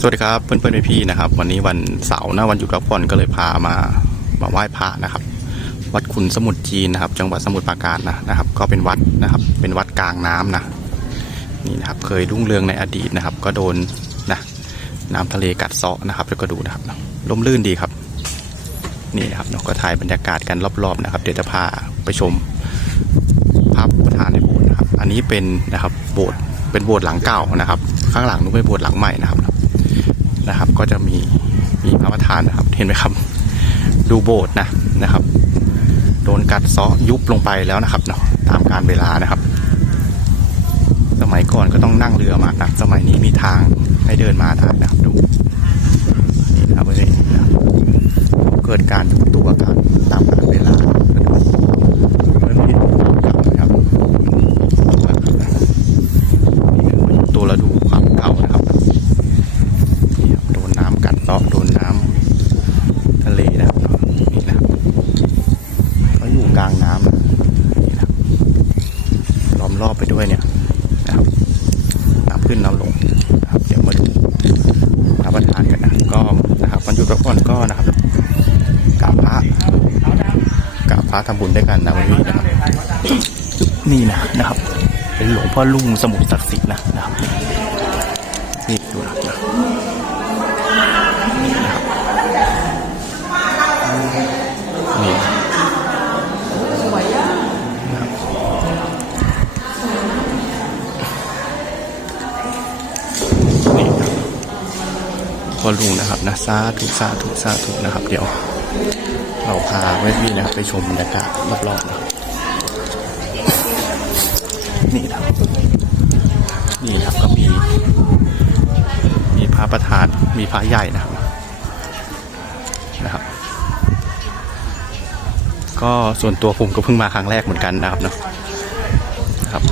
สวัสดีครับเพื่อนเพื่อนๆพี่ๆนะครับ วันนี้วันเสาร์นะวันหยุดพักผ่อนก็เลยพามามาไหว้พระนะครับ วัดขุนสมุทรจีนนะครับ จังหวัดสมุทรปราการนะนะครับ ก็เป็นวัดนะครับ เป็นวัดกลางน้ำนะนี่นะครับเคยรุ่งเรืองในอดีตนะครับ ก็โดนนะน้ำทะเลกัดเซาะนะครับแล้วก็ดูนะครับร่มรื่นดีครับ นี่นะครับเราก็ถ่ายบรรยากาศกันรอบๆนะครับ เดี๋ยวจะพาไปชมภาพประธานในโบสถ์นะครับ อันนี้เป็นนะครับโบสถ์เป็นโบสถ์หลังเก่านะครับ ข้างหลังนู้นเป็นโบสถ์หลังใหม่นะครับ นะครับ ก็จะมีมีพระประธานนะครับ เห็นไหมครับ ดูโบสถ์นะนะครับ โดนกัดเซาะยุบลงไปแล้วนะครับเนาะตามการเวลานะครับ สมัยก่อนก็ต้องนั่งเรือมานะสมัยนี้มีทางให้เดินมาได้นะครับดูนี่นะครับเพื่อนๆนะครับเกิดการยุบตัวกันตามการเวลาเริ่มที่นะครับนี่คือยุบตัวแล้วดูความเก่านะครับ นี่ครับโดนน้ำกัด เซาะโดนน้ำทะเลนะครับนี่นะครับก็อยู่กลางน้ำนะนี่นะล้อมรอบไปด้วยเนี่ยนะครับน้ำขึ้นน้ำลงนะครับเดี๋ยวมาดูรับประทานกันนะก็นะครับวันหยุดพักผ่อนก็นะครับกราบพระกราบพระทำบุญด้วยกันนะวันนี้นะครับนี่นะนะครับเป็นหลวงพ่อลุงสมุทรศักดิ์สิทธิ์นะนะครับนี่ดูนะ พ่อลุงนะครับนะสาธุสาธุสาธุนะครับ เดี๋ยว เราพาเวทีนะครับไปชมบรรยากาศรอบๆนะครับนี่ครับนี่ครับก็มี มีพระประธานมีพระใหญ่นะครับนะครับ ก็ส่วนตัวผมก็เพิ่งมาครั้งแรกเหมือนกันนะครับเนาะครับ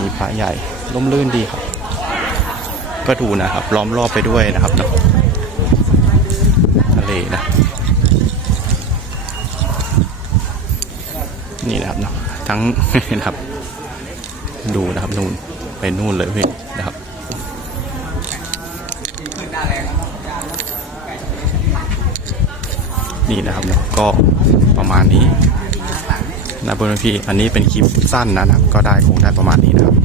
มีพระใหญ่ร่มรื่นดีครับ ก็ดูนะครับ ล้อมรอบไปด้วยนะครับเนาะทะเลนะนี่นะครับเนาะทั้งนะครับ ดูนะครับนู่นไปนู่นเลยพี่นะครับนี่นะครับเนาะก็ประมาณนี้นะเพื่อนๆพี่อันนี้เป็นคลิปสั้นนะครับ ก็ได้คงได้ประมาณนี้นะครับ